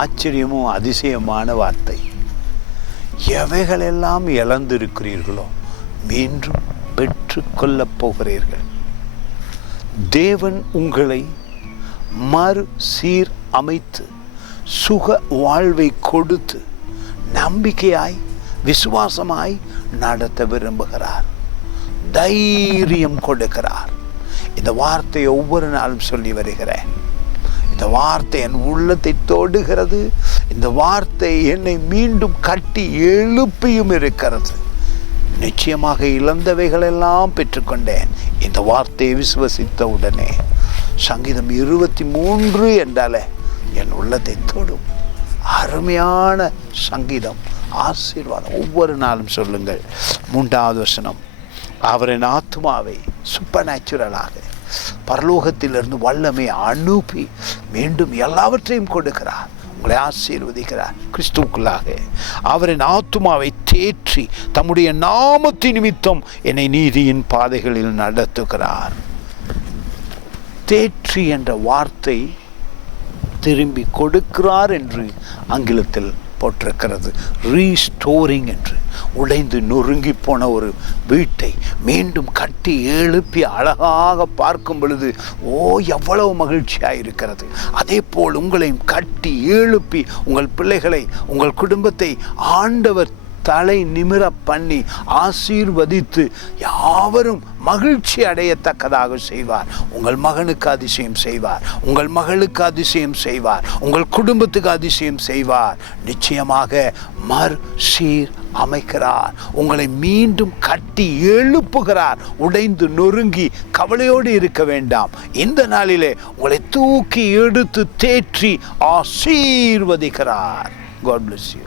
ஆச்சரியமும் அதிசயமான வார்த்தை. எவைகளெல்லாம் இழந்திருக்கிறீர்களோ மீண்டும் பெற்று கொள்ளப் போகிறீர்கள். தேவன் உங்களை மறு சீர் அமைத்து சுக வாழ்வை கொடுத்து நம்பிக்கையாய் விசுவாசமாய் நடத்த விரும்புகிறார். தைரியம் கொடுக்கிறார். இந்த வார்த்தையை ஒவ்வொரு நாளும் சொல்லி வருகிறேன். இந்த வார்த்தை என் உள்ளத்தை தொடுகிறது. இந்த வார்த்தை என்னை மீண்டும் கட்டி எழுப்பியும் இருக்கிறது. நிச்சயமாக இழந்தவைகளெல்லாம் பெற்றுக்கொண்டேன் இந்த வார்த்தையை விசுவசித்த உடனே. சங்கீதம் 23 என்றாலே என் உள்ளத்தை தொடும். அருமையான சங்கீதம், ஆசீர்வாதம். ஒவ்வொரு நாளும் சொல்லுங்கள். 3வது வசனம், அவர் என் ஆத்துமாவை சூப்பர் நேச்சுரலாக பரலோகத்திலிருந்து வல்லமை அனுப்பி மீண்டும் எல்லாவற்றையும் கொடுக்கிறார். உங்களை ஆசீர்வதிக்கிறார். கிறிஸ்துவுக்குள்ளாக அவரின் ஆத்துமாவை தேற்றி தம்முடைய நாமத்தின் நிமித்தம் என்னை நீதியின் பாதைகளில் நடத்துகிறார். தேற்றி என்ற வார்த்தை திரும்பி கொடுக்கிறார் என்று ஆங்கிலத்தில் போட்டிருக்கிறது. ரீஸ்டோரிங் என்று. உடைந்து நொறுங்கி போன ஒரு வீட்டை மீண்டும் கட்டி எழுப்பி அழகாக பார்க்கும் பொழுது எவ்வளவு மகிழ்ச்சியாக இருக்கிறது. அதே போல் உங்களையும் கட்டி எழுப்பி உங்கள் பிள்ளைகளை உங்கள் குடும்பத்தை ஆண்டவர் தலை நிமிர பண்ணி ஆசீர்வதித்து யாவரும் மகிழ்ச்சி அடையத்தக்கதாக செய்வார். உங்கள் மகனுக்கு அதிசயம் செய்வார், உங்கள் மகளுக்கு அதிசயம் செய்வார், உங்கள் குடும்பத்துக்கு அதிசயம் செய்வார். நிச்சயமாக மறுசீர் அமைக்கிறார். உங்களை மீண்டும் கட்டி எழுப்புகிறார். உடைந்து நொறுங்கி கவலையோடு இருக்க வேண்டாம். இந்த நாளிலே உங்களை தூக்கி எடுத்து தேற்றி ஆசீர்வதிக்கிறார். God bless you.